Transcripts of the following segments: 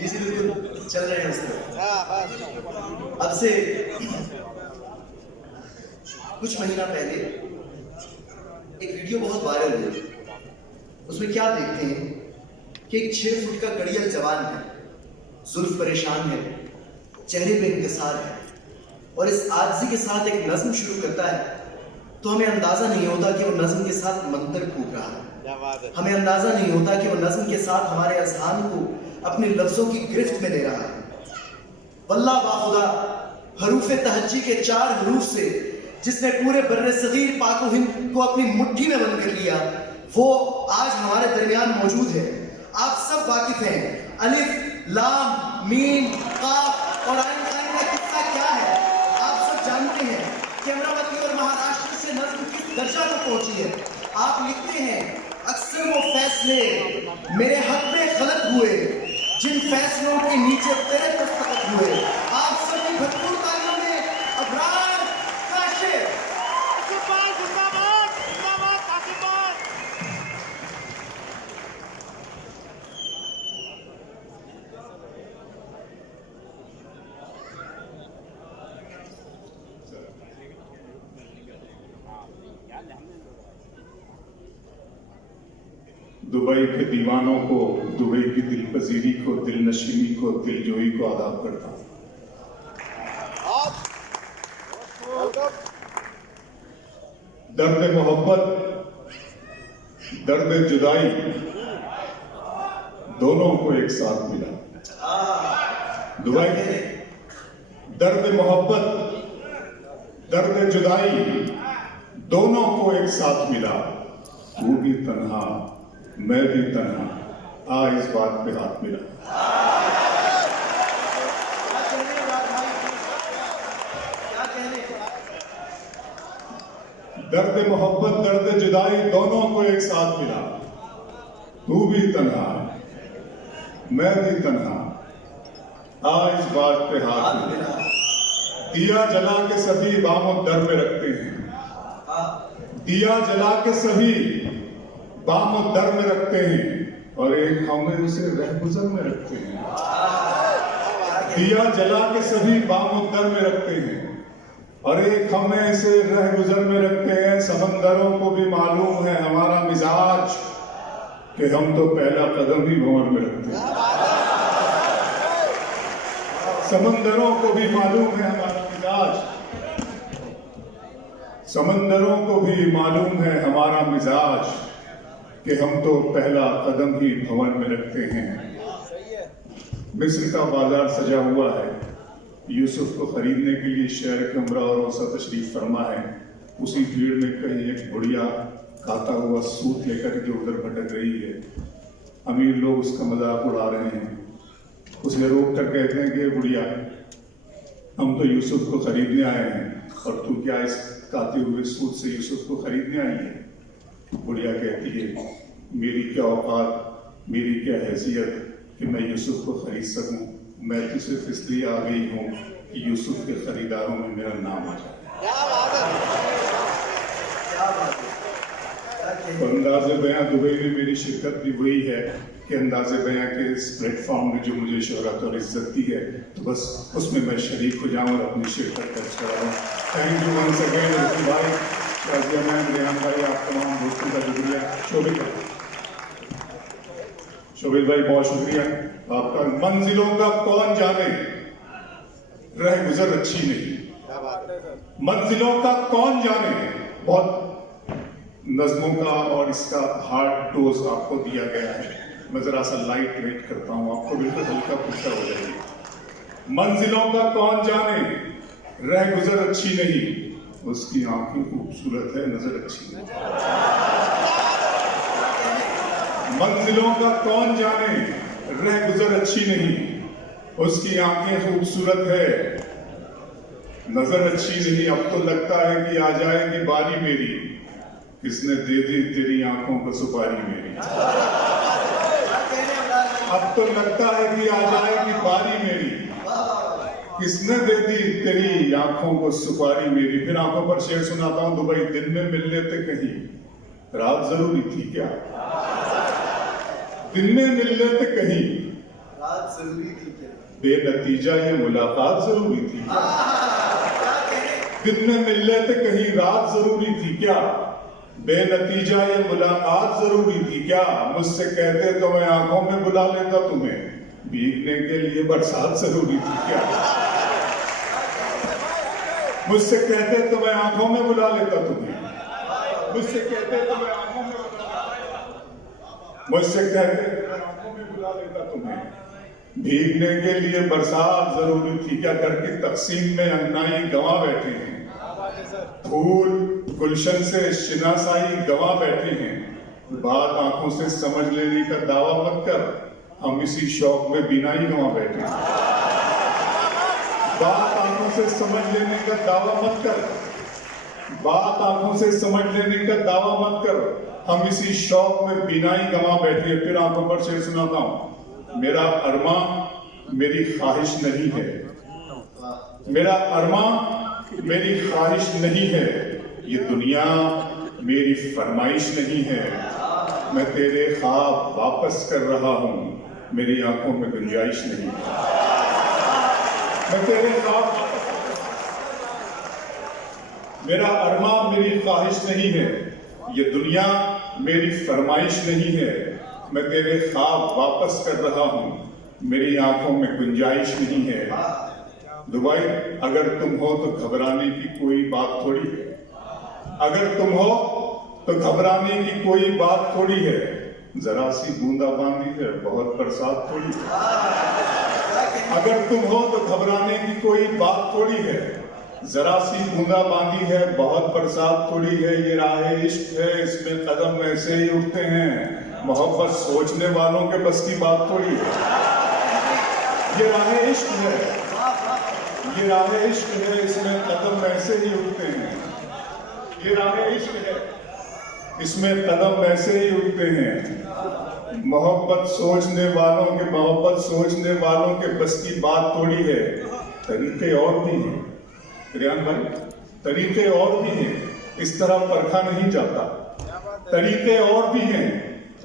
जी बिल्कुल चल रहे हैं उस तरह। अब से कुछ महीना पहले एक वीडियो बहुत वायरल हुई। उसमें क्या देखते हैं कि एक 6 फुट का कड़ियल जवान है, जुल्फ परेशान है, चेहरे पे इंकिसार है, और इस आजिज़ी के साथ एक नज्म शुरू करता है तो हमें अंदाजा नहीं होता कि वो नज्म के साथ मंतर फूक रहा है। हमें अंदाजा नहीं होता कि वो नज्म के साथ हमारे अज़हान को अपने लफ्जों की गिरफ्त में ले रहा है। वल्लाह बाखुदा हरूफ तहज्जी के 4 हरूफ से जिसने पूरे बर्रे सगीर पाक व हिंद को अपनी मुट्ठी में बंद कर लिया, वो आज हमारे दरमियान मौजूद है। आप सब वाकिफ हैं अलिफ, लाम, मीम, काफ और आइन का किस्सा क्या है। आप सब जानते हैं कि अमरावती और महाराष्ट्र से नज्म किस दर्जा तक पहुंची है। आप लिखते हैं अक्सर वो फैसले मेरे हक में गलत हुए जिन फैसलों के नीचे तेरे दस्तखत हुए। आप सभी भरपूर तालियों में अबरार काशिफ। दुबई के दीवानों को, दुबई की दिलपजीरी को, दिलनशीनी को, दिलजोई को आदाब करता हूं। दर्द मोहब्बत, दर्द जुदाई दोनों को एक साथ मिला। दुबई के दर्द मोहब्बत, दर्द जुदाई दोनों को एक साथ मिला। तू भी तन्हा, मैं भी तन्हा, आ इस बात पे हाथ मिला। दर्द मोहब्बत, दर्द जुदाई दोनों को एक साथ मिला। तू भी तन्हा, मैं भी तन्हा, आ इस बात पे हाथ मिला। दिया जला के सभी बामों दर में रखते हैं, दिया जला के सभी बामों दर में रखते हैं, और एक हमें उसे रहगुजर में रखते हैं। दिया जला के सभी बामों दर में रखते हैं, और एक हमें इसे रहगुजर में रखते हैं। समंदरों को भी मालूम है हमारा मिजाज कि हम तो पहला कदम ही भंवर में रखते हैं। समंदरों को भी मालूम है हमारा मिजाज, समंदरों को भी मालूम है हमारा मिजाज कि हम तो पहला कदम ही भवन में रखते हैं। मिस्र का बाजार सजा हुआ है। यूसुफ को खरीदने के लिए शहर के उमरा और औसा तशरीफ फरमा है। उसी भीड़ में कहीं एक बुढ़िया खाता हुआ सूत लेकर के उधर भटक रही है। अमीर लोग उसका मजाक उड़ा रहे हैं। उसे रोक कर कहते हैं कि बुढ़िया, हम तो यूसुफ को खरीदने आए हैं और तू क्या इस काते हुए सूत से यूसुफ को खरीदने आई है। बुढ़िया कहती है, मेरी क्या औकात, मेरी क्या हैसियत कि मैं यूसुफ को खरीद सकूं। मैं तो सिर्फ इसलिए आ गई हूं कि यूसुफ के खरीदारों में मेरा नाम आ जाए। तो अंदाज़े बयां दुबई में मेरी शिरकत भी वही है कि अंदाज़े बयां के इस प्लेटफॉर्म में जो मुझे शोहरत और इज्जत दी है, तो बस उसमें मैं शरीक हो जाऊं और अपनी शिरकत दर्ज कराऊं। Thank you once again Rafi भाई, शाजिया मैम, रेहान भाई, आप तमाम दोस्तों का शुक्रिया। शोभित भाई बहुत शुक्रिया आपका। मंजिलों का कौन जाने, रह गुजर अच्छी नहीं। मंजिलों का कौन जाने, बहुत नज़मों का और इसका हार्ड डोज आपको दिया गया है। मैं जरा सा लाइट वेट करता हूँ, आपको बिल्कुल हल्का फुल्का हो जाएगी। मंजिलों का कौन जाने, रह गुजर अच्छी नहीं, उसकी आंखें खूबसूरत है, नजर अच्छी नहीं। मंजिलों का कौन जाने, रह गुजर अच्छी नहीं, उसकी आंखें खूबसूरत है, नजर अच्छी नहीं। अब तो लगता है कि आ जाएगी बारी मेरी, किसने दे दी तेरी आंखों को सुपारी मेरी। अब तो लगता है कि आ जाएगी बारी मेरी, किसने दे दी तेरी आंखों को सुपारी मेरी। फिर आंखों पर शेर सुनाता हूं। दुबई दिन में मिल लेते कहीं, रात जरूरी थी क्या। दिन में मिल लेते कहीं, बात जरूरी थी क्या? बेनतीजा ये मुलाकात जरूरी थी क्या? क्या कहें? दिन में मिल लेते कहीं रात जरूरी थी क्या? बेनतीजा ये मुलाकात जरूरी थी क्या? मुझसे कहते तो मैं आंखों में बुला लेता तुम्हें, भीगने के लिए बरसात जरूरी थी क्या? मुझसे कहते तो मैं आंखों में बुला लेता तुम्हें, मुझसे कहते तो मैं आंखों में मुझसे कहते तो मैं आंखों में बुला लेता तुम्हें, भीगने के लिए बरसात जरूरी थी क्या? घर की तकसीम में अन्नाई गंवा बैठे हैं, फूल गुलशन से शिनासाई गंवा बैठे हैं। बात आंखों से समझ लेने का दावा मत कर, हम इसी शौक में बिनाई गंवा बैठे हैं। बात आंखों से समझ लेने का दावा मत कर, बात आंखों से समझ लेने का दावा मत कर, हम इसी शौक में बिनाई गंवा बैठे। फिर आंखों पर शेर सुनाता हूं। मेरा अरमा मेरी ख्वाहिश नहीं है, मेरा अरमा मेरी ख्वाहिश नहीं है, ये दुनिया मेरी फरमाइश नहीं है। मैं तेरे ख्वाब वापस कर रहा हूं, मेरी आंखों में गुंजाइश नहीं है। मैं तेरे ख्वाब, मेरा अरमा मेरी ख्वाहिश नहीं है, ये दुनिया मेरी फरमाइश नहीं है। मैं तेरे ख्वाब वापस कर रहा हूं, मेरी आंखों में गुंजाइश नहीं है। दुबई अगर तुम हो तो घबराने की कोई बात थोड़ी है, अगर तुम हो तो घबराने की कोई बात थोड़ी है। जरा सी बूंदाबांदी है, बहुत बरसात थोड़ी है। अगर तुम हो तो घबराने की कोई बात थोड़ी है, जरा सी बूंदाबांदी है, बहुत बरसात थोड़ी है। ये राह इश्क है, इसमें कदम ऐसे ही उठते हैं, मोहब्बत सोचने वालों के बस की बात थोड़ी है। ये राह इश्क है, ये राह इश्क है, इसमें कदम ऐसे ही उठते हैं। ये राह इश्क है, इसमें कदम ऐसे ही उठते हैं। मोहब्बत सोचने वालों के बस की बात थोड़ी है। तरीके और भी हैं रियान भाई, तरीके और भी हैं, इस तरह परखा नहीं जाता। तरीके और भी हैं,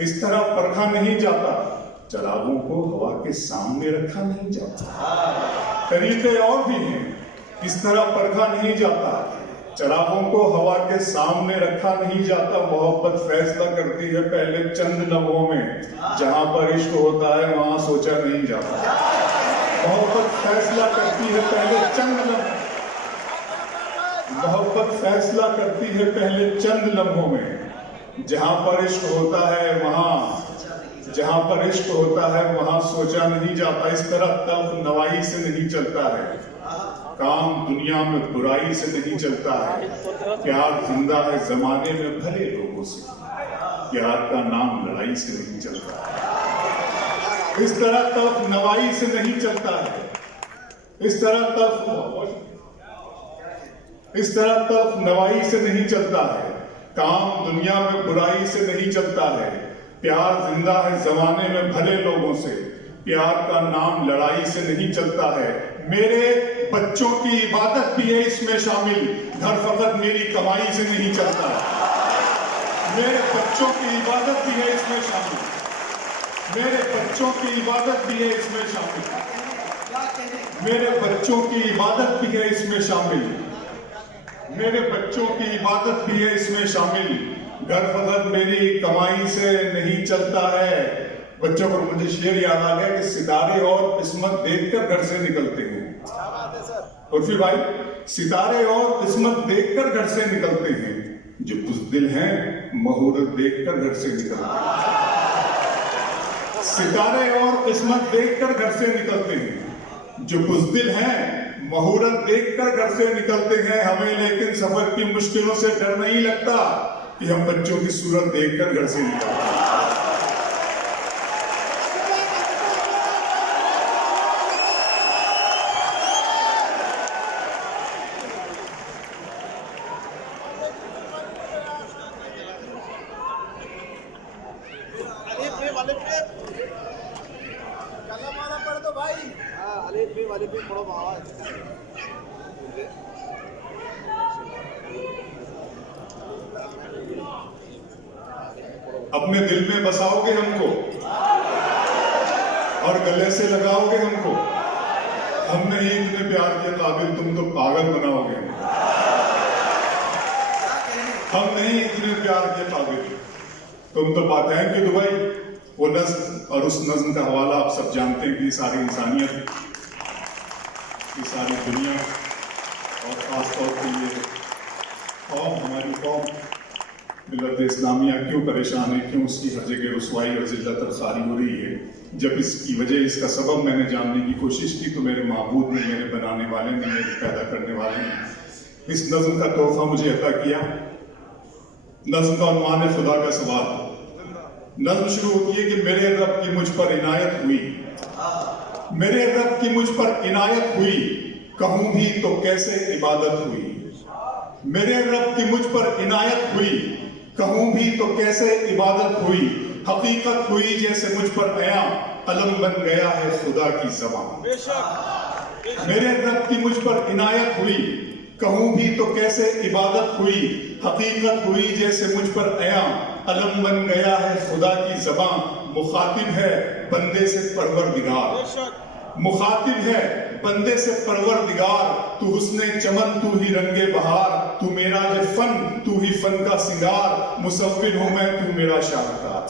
इस तरह परखा नहीं जाता। चरागों को हवा के सामने रखा नहीं जाता। तरीके और भी हैं, इस तरह परखा नहीं जाता। चरागों को हवा के सामने रखा नहीं जाता। मोहब्बत फैसला करती है पहले चंद लम्हों में, जहां पर इश्क होता है वहां सोचा नहीं जाता। मोहब्बत फैसला करती है पहले चंद लम्हों, मोहब्बत फैसला करती है पहले चंद लम्हों में, जहां पर इश्क होता है वहां, जहां पर इश्क होता है वहां सोचा नहीं जाता। इस तरह तल्ख नवाई से नहीं चलता है, काम दुनिया में बुराई से नहीं चलता है। प्यार जिंदा है जमाने में भले लोगों से, प्यार का नाम लड़ाई से नहीं चलता है। इस तरह तल्ख नवाई से नहीं चलता है, इस तरह तल्ख नवाई से नहीं चलता है। काम दुनिया में बुराई से नहीं चलता है। प्यार जिंदा है जमाने में भले लोगों से, प्यार का नाम लड़ाई से नहीं चलता है। मेरे बच्चों की इबादत भी है इसमें शामिल, घर फकत मेरी कमाई से नहीं चलता है। मेरे बच्चों की इबादत भी है इसमें शामिल, मेरे बच्चों की इबादत भी है इसमें शामिल, मेरे बच्चों की इबादत भी है इसमें शामिल, मेरे बच्चों की इबादत भी है इसमें शामिल। घर फकत मेरी कमाई से नहीं चलता है। बच्चों को मुझे शेर याद आ गया कि सितारे और किस्मत देखकर घर से निकलते हैं। और फिर भाई, सितारे और किस्मत देखकर घर से निकलते हैं, जो बुज़दिल हैं मुहूर्त देखकर घर से निकलते हैं। सितारे और किस्मत देखकर घर से निकलते हैं, जो बुज़दिल हैं मुहूर्त देखकर घर से निकलते हैं। हमें लेकिन सफर की मुश्किलों से डर नहीं लगता कि हम बच्चों की सूरत देखकर घर से निकलते हैं। अपने दिल में बसाओगे हमको, और गले से लगाओगे हमको। हम नहीं इतने प्यार के काबिल, तुम तो पागल बनाओगे। हम नहीं इतने प्यार के काबिल, तुम तो पाते हैं कि दुबई। वो नज्म और उस नज्म का हवाला आप सब जानते हैं कि सारी इंसानियत, ये सारी दुनिया और खासतौर पर ये कौम, हमारी कौम मिल्लत इस्लामिया क्यों परेशान है, क्यों उसकी हर जगह रुसवाई और जिल्लत और खारी हो रही है। जब इसकी वजह, इसका सबब मैंने जानने की कोशिश की तो मेरे माबूद ने, मेरे बनाने वाले ने, मेरे पैदा करने वाले ने इस नज्म का तोहफा मुझे अता किया। नज्म का उन्वान है खुदा का सवाल। नज्म शुरू होती है कि मेरे रब की मुझ पर इनायत हुई, मेरे रब की मुझ पर इनायत हुई, कहूं भी तो कैसे इबादत हुई। मेरे रब की मुझ पर इनायत हुई, कहूं भी तो कैसे इबादत हुई। हकीकत हुई जैसे मुझ पर आया, कलम बन गया है खुदा की ज़बान। मेरे रब की मुझ पर इनायत हुई, कहूं भी तो कैसे इबादत हुई। हकीकत हुई जैसे मुझ पर आया, कलम बन गया है खुदा की ज़बान। मुखातिब है बंदे से परवरदिगार, मुखातिब है बंदे से परवरदिगार। तू हुस्ने चमन, तू ही रंगे बहार, तू मेरा जे फन, तू ही फन का सिंगार। मुसव्विर हूं मैं, तू मेरा शाहकार।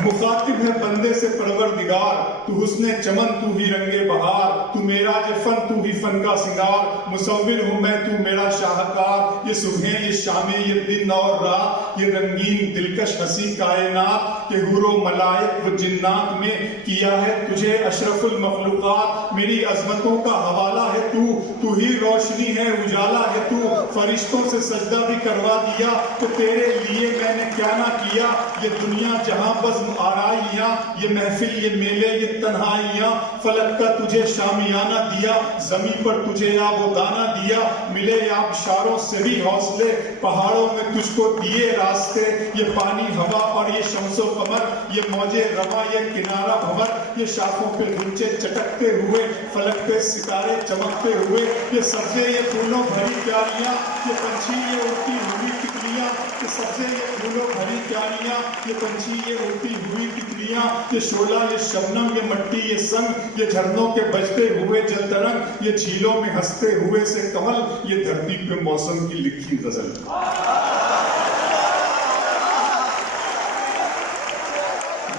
मुखातिब है बंदे से परवरदिगार, तू हुस्ने चमन, तू ही रंगे बहार, तू मेरा जे फन, तू ही फन का सिंगार। मुसव्विर हूं मैं, तू मेरा शाहकार। ये सुबह, ये शामें, ये दिन और रात, ये रंगीन दिलकश हंसी कायनात के हुरो मलाइक व जिन्नात में किया है तुझे अशरफुल मखलूकात। मेरी अजमतों का हवाला है तू, तू ही रोशनी है, उजाला है तू। फरिश्तों से सजदा भी करवा दिया तो तेरे लिए मैंने क्या ना किया। ये दुनिया जहां बज़्म आराइयां, ये महफिल, ये मेले, ये तन्हाइयां। फलक का तुझे शामियाना दिया, जमीन पर तुझे आबोदाना दिया। मिले आबशारों से भी हौसले, पहाड़ों में तुझको दिए रास्ते। ये पानी, हवा और ये शम्सो कमर, ये मौजे रवा, ये किनारा भंवर, ये शाखों पे गुंचे चटकते हुए, फलक पे सितारे चमकते हुए। ये सब्जे, ये फूलों भरी क्यारियां, ये पंछी, ये उड़ती हुई तितलियां। ये सब्जे, ये फूलों भरी क्यारियां, ये पंछी, ये उड़ती हुई तितलियां। ये शोला, ये शबनम, ये मट्टी, ये संग, ये झरनों के बजते हुए जल तरंग, ये झीलों में हंसते हुए से कमल, ये धरती पे मौसम की लिखी गजल।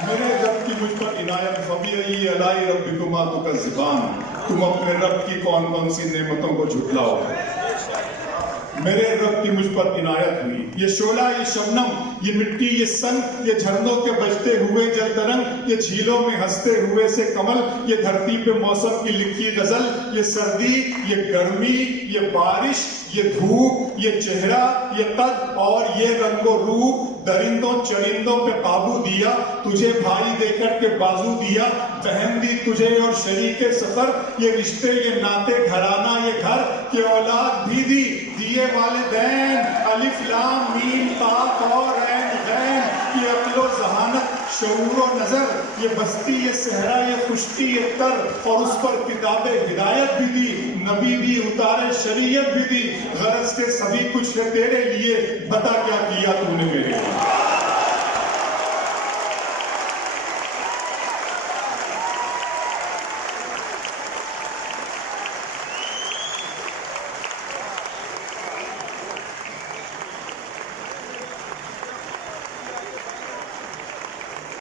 मेरे रब की मुझ पर इनायत फबी अलाई रब्बिकुमा तुकज़्ज़िबान। तुम अपने रब की कौन कौन सी नेमतों को झुटलाओ। मेरे रब की मुझ पर इनायत हुई। ये शोला, ये शबनम, ये मिट्टी, ये संग, ये झरनों के बजते हुए जल तरंग, ये झीलों में हंसते हुए से कमल, ये धरती पे मौसम की लिखी गजल। ये सर्दी, ये गर्मी, ये बारिश, ये धूप, ये चेहरा, ये कद और ये रंगो रूप। दरिंदों चरिंदों पे काबू दिया, तुझे भाई देकर के बाजू दिया। बहन दी तुझे और शरीके सफर, ये रिश्ते, ये नाते, घराना, ये घर, ये औलाद भी दी, दिए वालिदैन। अलिफ लाम मीम ताक और ऐन गैन, ये अक्लो जहानत, शऊर और नजर, ये बस्ती, ये सहरा, ये खुश्की, ये तर। और उस पर किताबे हिदायत भी दी, नबी भी उतारे, शरीयत भी दी। गरज के सभी कुछ है तेरे लिए, बता क्या किया तूने मेरे लिए।